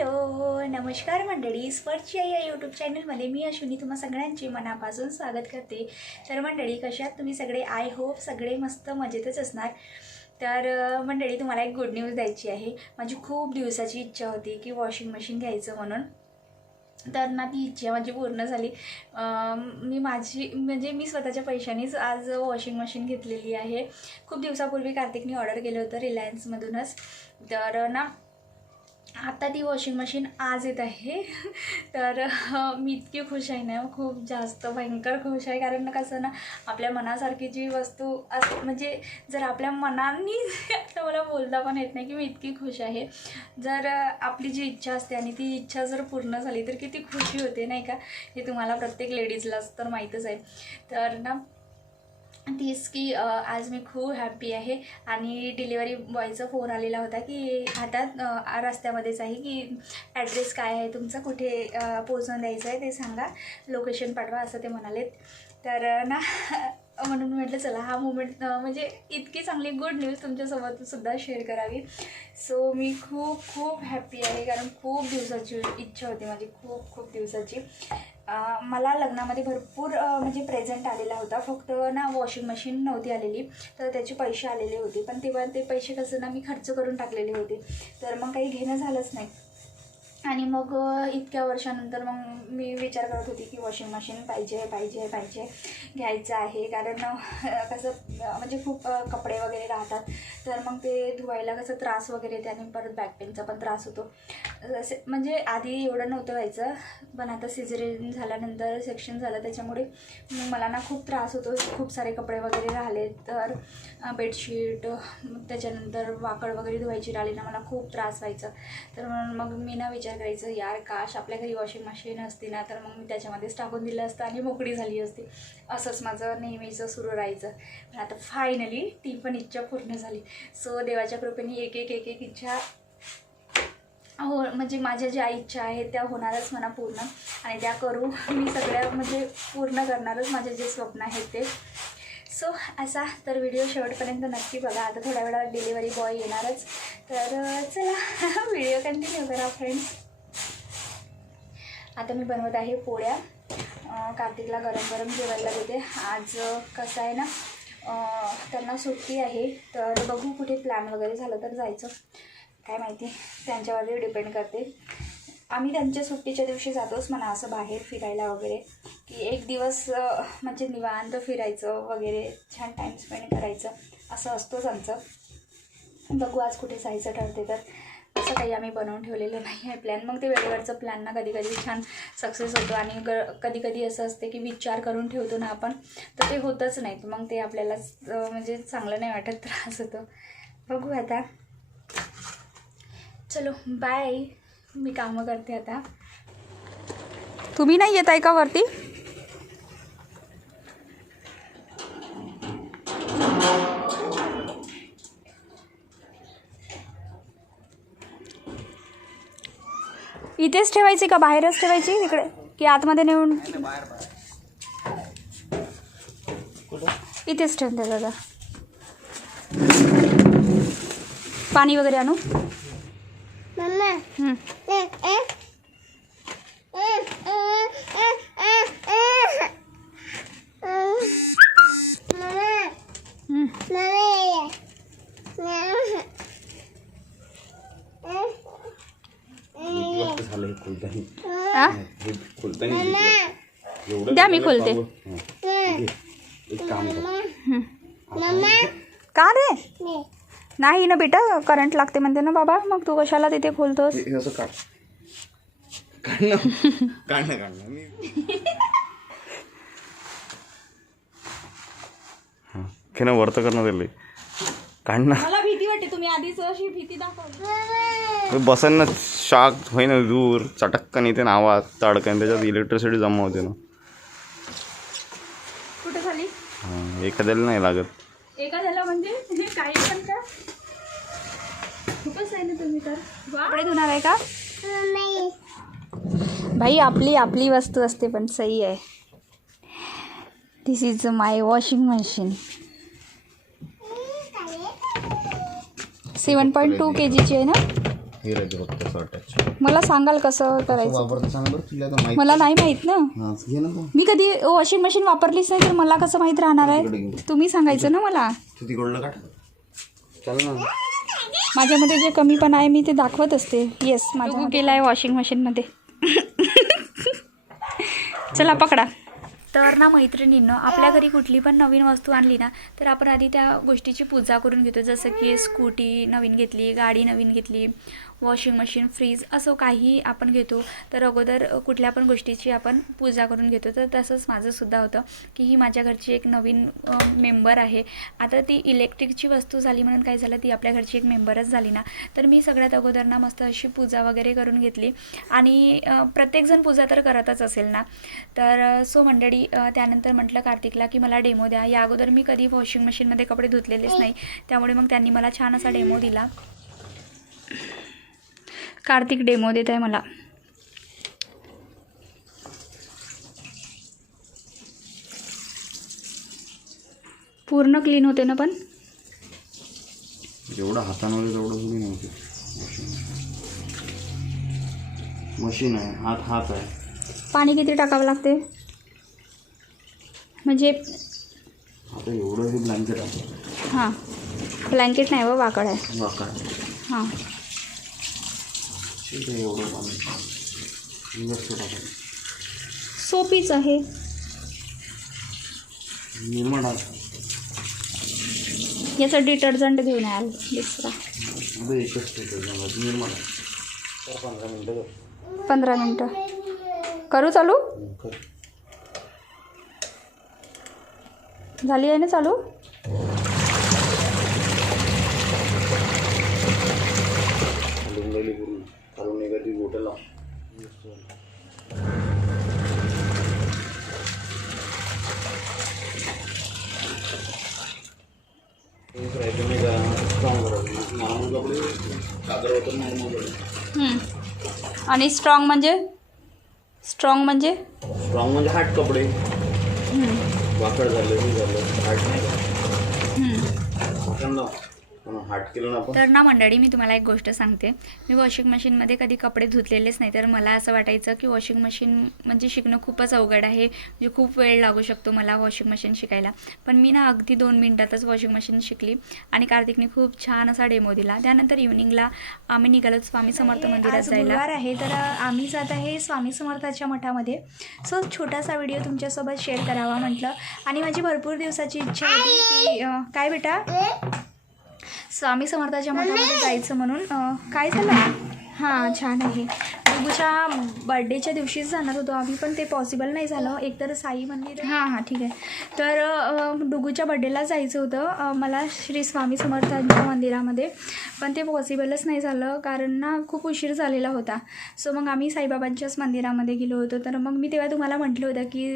Hello नमस्कार मंडळी. स्पर्शच्या या यूट्यूब चॅनलमध्ये मी अश्विनी तुम्हा सगळ्यांचे मनापासून स्वागत करते. तर मंडळी कशात तुम्ही सगळे? आय होप सगळे मस्त मजेतच असणार. तर मंडळी तुम्हाला एक गुड न्यूज द्यायची आहे. माझी खूप दिवसाची इच्छा होती की वॉशिंग मशीन घ्यायचं म्हणून. तर ना ती इच्छा माझी पूर्ण झाली. मी माझी म्हणजे मी स्वतःच्या पैशानेच आज वॉशिंग मशीन घेतलेली आहे. खूप दिवसापूर्वी कार्तिकने ऑर्डर केलं होतं रिलायन्समधूनच तर ना आता ती वॉशिंग मशीन आज येत आहे. तर मी इतकी खुश आहे ना खूप जास्त भयंकर खुश आहे. कारण कसं ना आपल्या मनासारखी जी वस्तू अस म्हणजे जर आपल्या मनाने आता मला बोलता पण येत नाही की मी इतकी खुश आहे. जर आपली जी इच्छा असते आणि ती इच्छा जर पूर्ण झाली तर किती खुशी होते नाही का? हे तुम्हाला प्रत्येक लेडीजलाच तर माहीतच आहे. तर ना तीच की आज मी खूप हॅप्पी आहे. आणि डिलिव्हरी बॉयचा फोन आलेला होता की हातात रस्त्यामध्येच आहे की ॲड्रेस काय आहे तुमचा कुठे अ, पोचवून द्यायचं आहे ते सांगा. लोकेशन पाठवा असं ते म्हणालेत. तर ना म्हणून म्हटलं चला हा मुमेंट म्हणजे इतकी चांगली गुड न्यूज तुमच्यासोबत सुद्धा शेअर करावी. सो मी खूप खूप हॅप्पी आहे कारण खूप दिवसाची इच्छा होती माझी खूप खूप दिवसाची. मला लग्नामध्ये भरपूर म्हणजे प्रेझेंट आलेला होता फक्त ना वॉशिंग मशीन नव्हती आलेली तर त्याचे पैसे आलेले होते. पण तेव्हा ते पैसे कसं ना मी खर्च करून टाकलेले होते. तर मग काही घेणं झालंच नाही. आणि मग इतक्या वर्षानंतर मग मी विचार करत होती की वॉशिंग मशीन पाहिजे पाहिजे पाहिजे घ्यायचं आहे. कारण कसं म्हणजे खूप कपडे वगैरे राहतात. तर मग ते धुवायला कसं त्रास वगैरे त्याने परत बॅक पेनचा पण त्रास होतो. असे म्हणजे आधी एवढं नव्हतं व्हायचं. पण आता सिझरेन झाल्यानंतर सेक्शन झालं त्याच्यामुळे मला ना खूप त्रास होतो. खूप सारे कपडे वगैरे राहिले. तर बेडशीट मग त्याच्यानंतर वाकड वगैरे धुवायची राहिली ना मला खूप त्रास व्हायचा. तर मग मी ना विचार करायचं यार काश आपल्या घरी वॉशिंग मशीन असती ना तर मग मी त्याच्यामध्येच टाकून दिलं असतं आणि मोकळी झाली असती. असंच माझं नेहमीचं सुरू राहायचं. पण आता फायनली ती पण इच्छा पूर्ण झाली. सो देवाच्या कृपेने एक एक एक एक इच्छा हो म्हणजे माझ्या ज्या इच्छा आहेत त्या होणारच म्हणा पूर्ण. आणि त्या करू मी सगळ्या म्हणजे पूर्ण करणारच माझे जे स्वप्न आहेत ते. सो असा तर व्हिडिओ शेवटपर्यंत नक्की बघा. आता थोड्या वेळात डिलिव्हरी बॉय येणारच. तर चला व्हिडिओ कंटिन्यू करा फ्रेंड्स आता मी बनवत आहे पोळ्या. कार्तिकला गरम गरम जेवायला देते. आज कसं आहे ना त्यांना सुट्टी आहे. तर बघू कुठे प्लॅन वगैरे झालं तर जायचं. काय माहिती त्यांच्यावरती डिपेंड करते. आम्ही त्यांच्या सुट्टीच्या दिवशी जातोच म्हणा असं बाहेर फिरायला वगैरे. की एक दिवस म्हणजे निवांत फिरायचं वगैरे छान टाईम स्पेंड करायचं. असं असतोच आमचं. बघू आज कुठे जायचं ठरते तर. असं काही आम्ही बनवून ठेवलेलं नाही आहे प्लॅन मग ते वेळेवरचं प्लॅन ना कधी कधी छान सक्सेस होतो आणि ग कधी कधी असं असते की विचार करून ठेवतो ना आपण तर ते होतच नाहीत मग ते आपल्याला म्हणजे चांगलं नाही वाटत त्रास होतो. बघू आता. चलो बाय मी कामं करते आता. तुम्ही नाही येत आहे का वरती? इथेच ठेवायची का बाहेरच ठेवायची इकडे? की आतमध्ये नेऊन? इथेच ठेवते दादा. पाणी वगैरे आणू हं. हं. एक वाजता झालं हे खोलताही आ? हे खोलताही एक वाजता. एवढं द्या, मी खोलते. पाहू. हं. घे. एक काम कर. का रे? नाही ना बेटा करंट लागते म्हणते ना बाबा. मग तू कशाला तिथे खोलतोस? ना हां. वरतं करणार त्याला काढ ना मला भीती वाटते तुम्ही आधीच अशी भीती दाखवली. बसन ना शाक होई ना दूर चटक्कन येते ना आवाज तडकन त्याच्यात इलेक्ट्रिसिटी जमा होते ना कुठे झाली हां एखाद्याला नाही लागत. एका झाला म्हणजे काही पण का खूपच आहे ना तुम्ही तर. कपडे धुणार आहे का? भाई आपली आपली वस्तू असते पण सही आहे. This is my washing machine seven point two K जीची आहे ना? मला सांगाल कसं करायचं? वापरता सांगा बरं तुला तर माहिती मला नाही माहीत ना. हां घे ना तू. मी कधी वॉशिंग मशीन वापरलीच नाही तर मला कसं माहीत राहणार आहे. तुम्ही सांगायचं ना मला. तू तिकडलं काढ. चल ना. माझ्यामध्ये जे कमीपणा आहे मी ते दाखवत असते. येस माझा गेला आहे वॉशिंग मशीनमध्ये? चला पकडा. तर ना मैत्रिणींनो आपल्या घरी कुठली पण नवीन वस्तू आणली ना तर आपण आधी त्या गोष्टीची पूजा करून घेतो. जसं की स्कूटी नवीन घेतली गाडी नवीन घेतली वॉशिंग मशीन फ्रीज असं काही आपण घेतो तर अगोदर कुठल्या पण गोष्टीची आपण पूजा करून घेतो. तर तसंच माझंसुद्धा होतं की ही माझ्या घरची एक नवीन मेंबर आहे. आता ती इलेक्ट्रिकची वस्तू झाली म्हणून काय झालं ती आपल्या घरची एक मेंबरच झाली ना. तर मी सगळ्यात अगोदर ना मस्त अशी पूजा वगैरे करून घेतली. आणि प्रत्येकजण पूजा तर करतच असेल ना. तर सो मंडळी त्यानंतर म्हटलं कार्तिकला की मला डेमो द्या. या अगोदर मी कधी वॉशिंग मशीनमध्ये कपडे धुतलेलेच नाही. त्यामुळे मग त्यांनी मला छान असा डेमो दिला. कार्तिक डेमो देत आहे मला. पूर्ण क्लीन होते ना पण? जेवढं हातामध्ये तेवढं थोडी नव्हती. मशीन आहे हात हात आहे. पाणी किती टाकावं लागते? म्हणजे आता एवढं हे ब्लँकेट आहे. हां ब्लँकेट नाही व वाकड आहे. वाकड. हां. ठीक आहे एवढं पाणी जास्त टाकायचं सोपीच आहे. निर्मळ याचं डिटर्जंट घेऊन याल दुसरा. निर्मळ पंधरा मिनटं कर. पंधरा मिनटं. करू चालू? झाली आहे ना चालू? आणि स्ट्रॉंग म्हणजे? स्ट्रॉंग म्हणजे? स्ट्रॉंग म्हणजे हाट कपडे. वाकड झाले हे झालं हाट नाही हाट केलं ना आपण? तर ना मंडळी मी तुम्हाला एक गोष्ट सांगते. मी वॉशिंग मशीनमध्ये कधी कपडे धुतलेलेच नाही तर मला असं वाटायचं की वॉशिंग मशीन म्हणजे शिकणं खूपच अवघड आहे. म्हणजे खूप वेळ लागू शकतो मला वॉशिंग मशीन शिकायला. पण मी ना अगदी दोन मिनटातच वॉशिंग मशीन शिकली आणि कार्तिकने खूप छान असा डेमो दिला. त्यानंतर इव्हनिंगला आम्ही निघालो स्वामी समर्थ मंदिरात जायला. आहे तर आम्ही जात आहे स्वामी समर्थाच्या मठामध्ये. सो छोटासा व्हिडिओ तुमच्यासोबत शेअर करावा म्हटलं. आणि माझी भरपूर दिवसाची इच्छा होती की काय बेटा? स्वामी समर्थाच्या मठामध्ये जायचं म्हणून काय झालं? हां छान आहे. डुगूच्या बर्थडेच्या दिवशीच जाणार होतो. आम्ही पण ते पॉसिबल नाही झालं. एकतर साई मंदिर हां हां ठीक आहे. तर डुगूच्या बड्डेला जायचं होतं. मला श्री स्वामी समर्थांच्या मंदिरामध्ये पण ते पॉसिबलच नाही झालं. कारण ना खूप उशीर झालेला होता. सो मग आम्ही साईबाबांच्याच मंदिरामध्ये गेलो होतो. तर मग मी तेव्हा तुम्हाला म्हटलं होतं की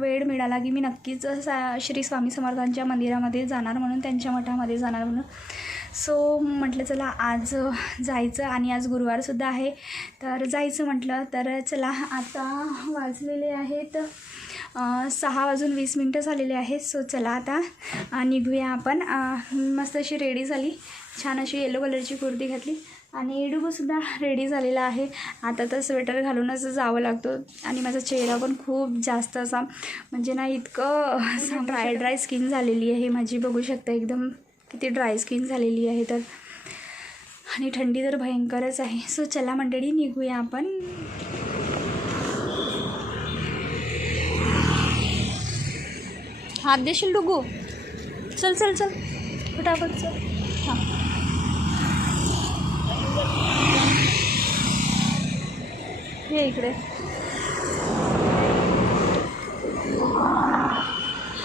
वेळ मिळाला की मी नक्कीच सा श्री स्वामी समर्थांच्या मंदिरामध्ये जाणार म्हणून त्यांच्या मठामध्ये जाणार म्हणून. सो म्हटलं चला आज जायचं आणि आज गुरुवारसुद्धा आहे. तर जायचं म्हटलं तर चला आता वाजलेले आहेत सहा वाजून वीस मिनटं झालेले आहेत. सो चला आता निघूया आपण. मस्त अशी रेडी झाली. छान अशी येलो कलरची कुर्ती घातली. आणि डुगूसुद्धा रेडी झालेला आहे. आता तर स्वेटर घालूनच जावं लागतं. आणि माझा चेहरा पण खूप जास्त असा म्हणजे ना इतकं ड्राय ड्राय स्किन झालेली आहे. माझी बघू शकता एकदम किती ड्राय स्किन झालेली आहे तर. आणि थंडी तर भयंकरच आहे. सो चला मंडळी निघूया आपण. हात देशील डुगू? चल चल चल. फटाफट चल. हां. हे इकडे.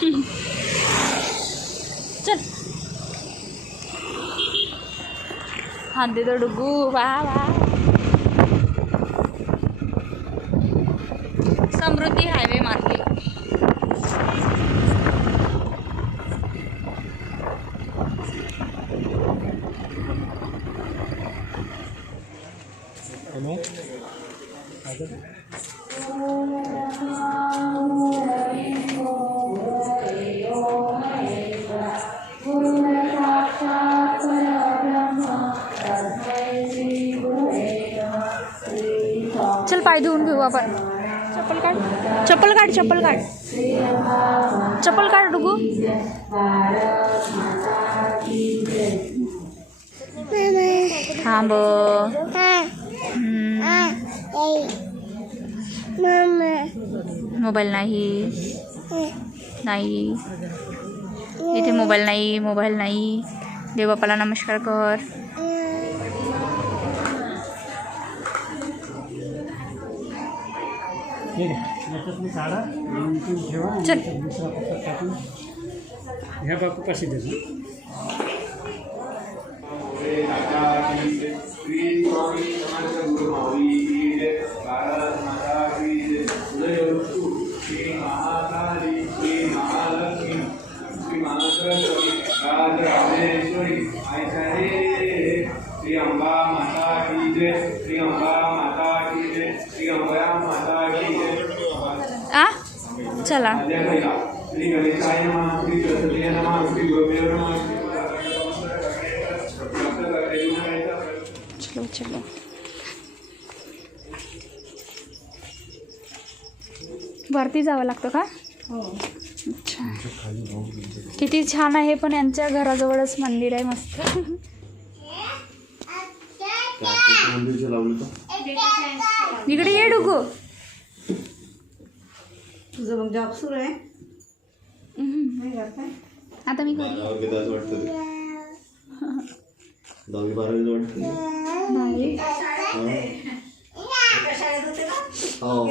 चल. हात देतो डुगू. वा वा. समृद्धी हायवे चप्पल काढ चप्पल काढ चप्पल काढ डुगू थांब मोबाईल नाही. नाही. इथे मोबाईल नाही मोबाईल नाही. देवबापाला नमस्कार कर. ठीक आहे. काढा ठेवा आणि चल. दुसरा पत्ता टाकून ह्या बापू कशी देतो नमः चलो चलो वरती जावं लागतं का? अच्छा. किती छान आहे पण यांच्या घराजवळच मंदिर आहे मस्त. इकडे ये डुगू तुझं मग जॉब सुरू आहे नाही आता मी किती वाटतं दहावी वाटतं नाही हो।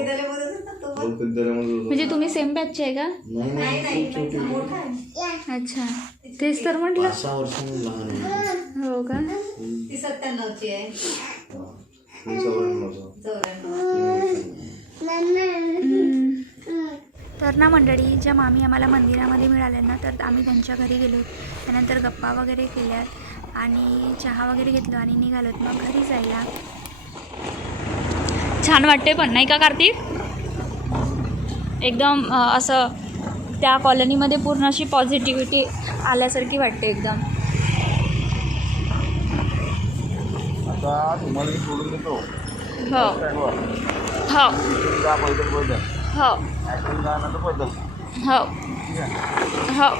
दोन विद्यालयामध्ये होतो. म्हणजे तुम्ही सेम बॅचचे आहे का नाही नाही खूप छोटी। आहे अच्छा। तेच तर म्हटलं पाच सहा वर्षांनी लहान होती. हो। का ती सत्त्याण्णवची आहे हा. मी चौऱ्याण्णवचा. चौऱ्याण्णव तर ना मंडळी ज्या मामी आम्हाला मंदिरामध्ये मिळाल्या ना तर आम्ही त्यांच्या घरी गेलो. त्यानंतर गप्पा वगैरे केल्यात आणि चहा वगैरे घेतलो आणि निघालोत मग घरी जायला. छान वाटते पण नाही का कार्तिक? एकदम असं त्या कॉलनीमध्ये पूर्ण अशी पॉझिटिव्हिटी आल्यासारखी वाटते एकदम. हो. हो. हो. तर हो. हो.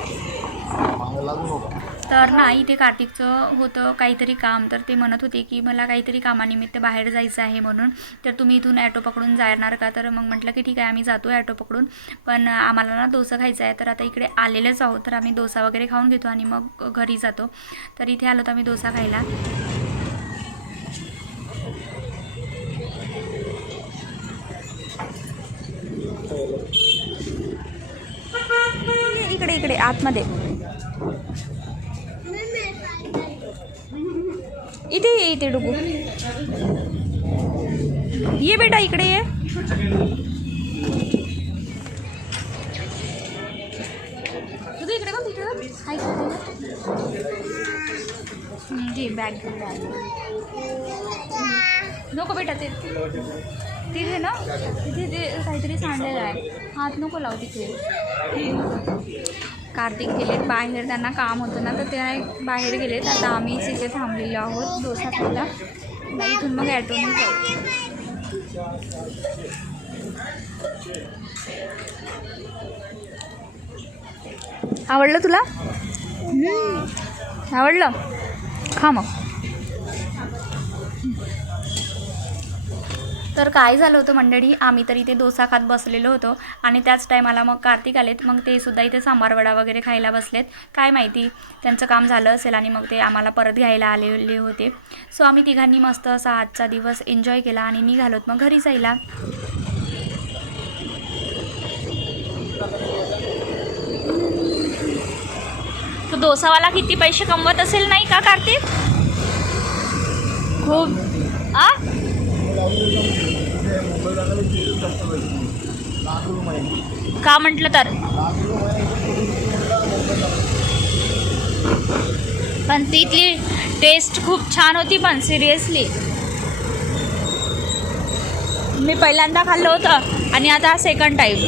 तर ना इथे कार्तिकचं होतं काहीतरी काम. तर ते म्हणत होते की मला काहीतरी कामानिमित्त बाहेर जायचं आहे म्हणून. तर तुम्ही इथून ॲटो पकडून जाणार का? तर मग म्हटलं की ठीक आहे आम्ही जातो ॲटो पकडून. पण आम्हाला ना डोसा खायचा आहे. तर आता इकडे आलेलेच आहोत. तर आम्ही डोसा वगैरे खाऊन घेतो आणि मग घरी जातो. तर इथे आलो तर आम्ही डोसा खायला. इकडे इकडे आतमध्ये. इथे ये इथे डुगू ये बेटा इकडे ये. तुझं इकडे हम्म, घे बॅग नको बेटा ते तिथे ना तिथे ते काहीतरी सांडलेलं आहे. हात नको लावू तिथे. कार्तिक गेले बाहेर त्यांना काम होतं ना तर ते बाहेर गेलेत आता आम्ही तिथे थांबलेलो आहोत डोसा खायला. मग इथून मग ॲटोने जाऊ. आवडलं तुला? आवडलं? खा मग. तर काय झालं होतं मंडळी आम्ही तर इथे डोसा खात बसलेलो होतो आणि त्याच टायमाला मग कार्तिक आलेत. मग ते सुद्धा इथे सांबार वडा वगैरे खायला बसलेत. काय माहिती त्यांचं काम झालं असेल आणि मग ते आम्हाला परत घ्यायला आलेले होते. सो आम्ही तिघांनी मस्त असा आजचा दिवस एन्जॉय केला आणि निघालोत मग घरी जायला. तो डोसावाला किती पैसे कमवत असेल नाही का कार्तिक? खूप आ? का म्हटलं तर? पण तिथली टेस्ट खूप छान होती पण सिरियसली मी पहिल्यांदा खाल्लं होतं आणि आता सेकंड टाईम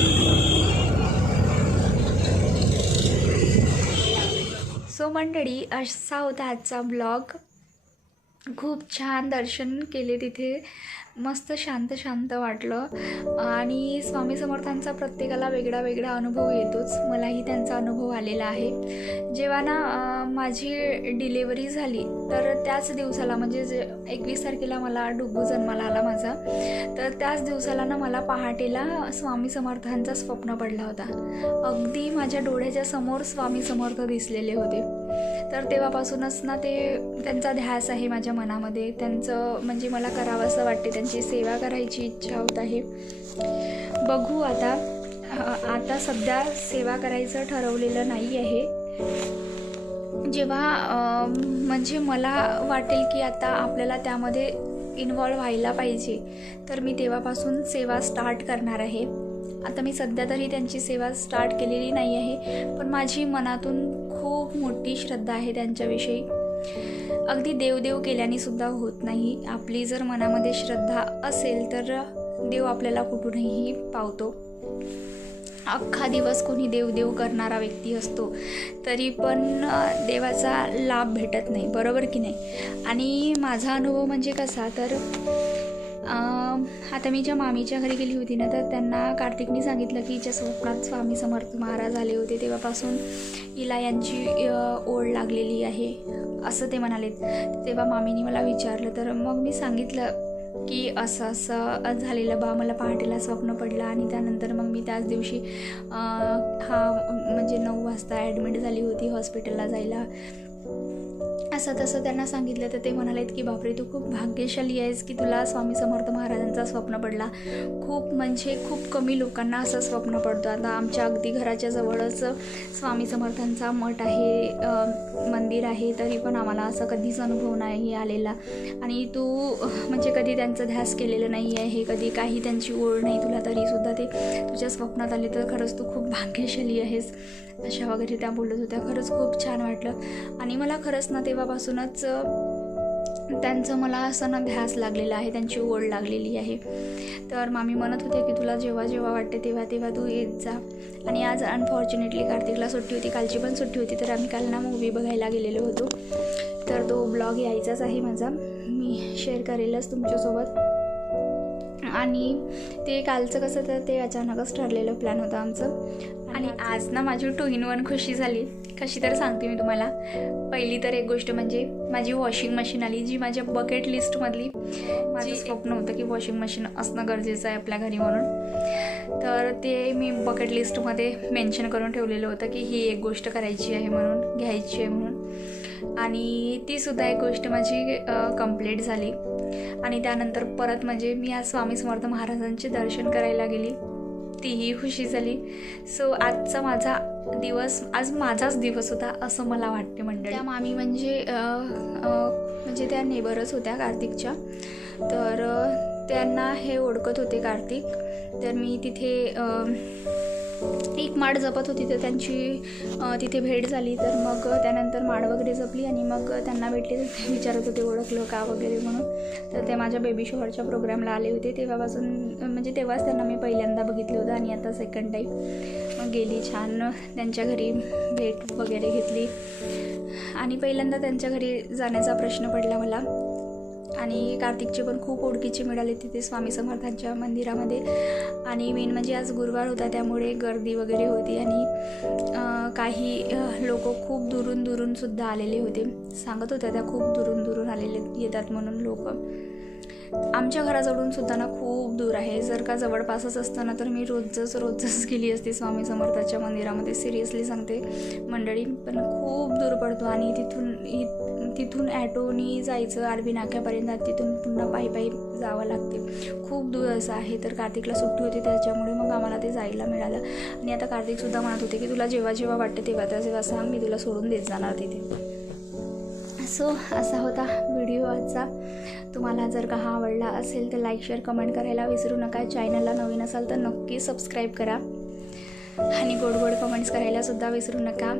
सो मंडळी असा होता आजचा ब्लॉग खूप छान दर्शन केले तिथे. मस्त शांत शांत वाटलं. आणि स्वामी समर्थांचा प्रत्येकाला वेगळा वेगळा अनुभव येतोच. मलाही त्यांचा अनुभव आलेला आहे. जेव्हा ना माझी डिलेवरी झाली तर त्याच दिवसाला म्हणजे जे एकवीस तारखेला मला डुग्गू जन्माला आला माझा तर त्याच दिवसाला ना मला पहाटेला स्वामी समर्थांचा स्वप्न पडला होता. अगदी माझ्या डोळ्याच्या समोर स्वामी समर्थ दिसलेले होते. तर तेव्हापासूनच ना ते त्यांचा ध्यास आहे माझ्या मनामध्ये. त्यांचं म्हणजे मला करावं असं वाटते. त्यांची सेवा करायची इच्छा होत आहे. बघू आता. आता सध्या सेवा करायचं ठरवलेलं नाही आहे. जेव्हा म्हणजे मला वाटेल की आता आपल्याला त्यामध्ये इन्वॉल्व व्हायला पाहिजे तर मी तेव्हापासून सेवा स्टार्ट करणार आहे. आता मी सध्या तरी त्यांची सेवा स्टार्ट केलेली नाही आहे पण माझी मनातून खूप मोठी श्रद्धा आहे त्यांच्याविषयी. अगदी देवदेव केल्याने सुद्धा होत नाही. आपली जर मनामध्ये श्रद्धा असेल तर देव आपल्याला कुठूनही पावतो. अख्खा दिवस कोणी देवदेव करणारा व्यक्ती असतो तरी पण देवाचा लाभ भेटत नाही. बरोबर की नाही? आणि माझा अनुभव म्हणजे कसा? तर आता मी ज्या मामीच्या घरी गेली होती ना तर त्यांना कार्तिकनी सांगितलं की ज्या स्वप्नात स्वामी समर्थ महाराज आले होते तेव्हापासून हिला यांची ओढ लागलेली आहे असं ते म्हणाले. तेव्हा मामीनी मला विचारलं तर मग मी सांगितलं की असं असं झालेलं बा मला पहाटेला स्वप्न पडलं आणि त्यानंतर मग मी त्याच दिवशी हा म्हणजे नऊ वाजता ॲडमिट झाली होती हॉस्पिटलला जायला. असं तसं त्यांना सांगितलं तर ते म्हणालेत की बापरे तू खूप भाग्यशाली आहेस की तुला स्वामी समर्थ महाराजांचा स्वप्न पडला. खूप म्हणजे खूप कमी लोकांना असं स्वप्न पडतं. आता आमच्या अगदी घराच्या जवळच स्वामी समर्थांचा मठ आहे मंदिर आहे तरी पण आम्हाला असं कधीच अनुभव नाही आलेला. आणि तू म्हणजे कधी त्यांचं ध्यास केलेलं नाही आहे कधी काही त्यांची ओढ नाही तुला तरीसुद्धा ते तुझ्या स्वप्नात आले तर खरंच तू खूप भाग्यशाली आहेस. अशा वगैरे त्या बोलत होत्या. खरंच खूप छान वाटलं. आणि मला खरंच ना तेव्हा तेव्हापासूनच त्यांचं मला असं ना ध्यास लागलेला आहे त्यांची ओढ लागलेली आहे. तर मामी म्हणत होते की तुला जेव्हा जेव्हा वाटते तेव्हा तेव्हा तू येत जा. आणि आज अनफॉर्च्युनेटली कार्तिकला सुट्टी होती कालची पण सुट्टी होती तर आम्ही काल ना मूवी बघायला गेलेलो होतो. तर तो ब्लॉग यायचाच आहे माझा. मी शेअर करेलच तुमच्यासोबत. आणि ते कालचं कसं तर ते अचानकच ठरलेलं प्लॅन होतं आमचं. आणि आज ना माझी टू इन वन खुशी झाली. कशी तर सांगते मी तुम्हाला. पहिली तर एक गोष्ट म्हणजे माझी वॉशिंग मशीन आली जी माझ्या बकेट लिस्टमधली माझं स्वप्न होतं की वॉशिंग मशीन असणं गरजेचं आहे आपल्या घरी म्हणून. तर ते मी बकेट लिस्टमध्ये मेन्शन करून ठेवलेलं होतं की ही एक गोष्ट करायची आहे म्हणून घ्यायची आहे म्हणून. आणि तीसुद्धा एक गोष्ट माझी कंप्लीट झाली. आणि त्यानंतर परत म्हणजे मी आज स्वामी समर्थ महाराजांचे दर्शन करायला गेली. तीही खुशी झाली. सो आजचा माझा दिवस आज माझाच दिवस होता असं मला वाटते मंडळी. त्या मामी म्हणजे म्हणजे त्या नेबरच होत्या कार्तिकच्या. तर त्यांना हे ओळखत होते कार्तिक. तर मी तिथे एक माड जपत होती तर त्यांची तिथे भेट झाली. तर मग त्यानंतर माड वगैरे जपली आणि मग त्यांना भेटले तर ते विचारत होते ओळखलं का वगैरे म्हणून. तर ते माझ्या बेबी शॉवरच्या प्रोग्रामला आले होते. तेव्हापासून म्हणजे तेव्हाच त्यांना मी पहिल्यांदा बघितलं होतं आणि आता सेकंड टाईम मग गेली छान. त्यांच्या घरी भेट वगैरे घेतली. आणि पहिल्यांदा त्यांच्या घरी जाण्याचा प्रश्न पडला मला. आणि कार्तिकची पण खूप ओळखीची मिळाली तिथे स्वामी समर्थांच्या मंदिरामध्ये. आणि मेन म्हणजे आज गुरुवार होता त्यामुळे गर्दी वगैरे होती आणि काही लोक खूप दुरून दुरून सुद्धा आलेले होते. सांगत होत्या त्या खूप दुरून दुरून आलेले येतात म्हणून लोक. आमच्या घराजवळून सुद्धा ना खूप दूर आहे. जर का जवळपासच असतं ना तर मी रोजच रोजच गेली असते स्वामी समर्थाच्या मंदिरामध्ये. सिरियसली सांगते मंडळी पण खूप दूर पडतो आणि तिथून इ- तिथून ॲटोनी जायचं आरबी नाक्यापर्यंत तिथून पुन्हा पायी पायी जावं लागते. खूप दूर असं आहे तर कार्तिकला सुट्टी होती त्याच्यामुळे मग आम्हाला ते जायला मिळालं. आणि आता कार्तिकसुद्धा म्हणत होते की तुला जेव्हा जेव्हा वाटते तेव्हा तेव्हा सांग मी तुला सोडून देत जाणार तिथे. सो असा होता व्हिडिओ आजचा. तुम्हाला जर का हा आवडला असेल तर लाईक शेअर कमेंट करायला विसरू नका. चॅनलला नवीन असाल तर नक्की सबस्क्राईब करा. आणि गोड गोड कमेंट्स करायला सुद्धा विसरू नका.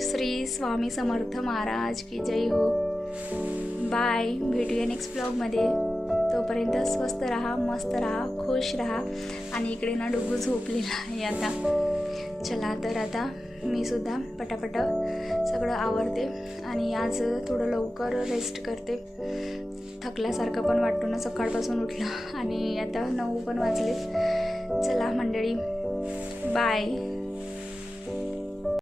श्री स्वामी समर्थ महाराज की जय हो. बाय भेटूया नेक्स्ट ब्लॉगमध्ये तोपर्यंत स्वस्त राहा मस्त राहा खुश राहा. आणि इकडे ना डुगू झोपलेला आहे आता. चला तर आता मी सुद्धा पटापट सगळं आवरते आणि आज थोडं लवकर रेस्ट करते. थकल्यासारखं पण वाटतो ना सकाळपासून उठलं आणि आता नऊ पण वाजले. चला मंडळी बाय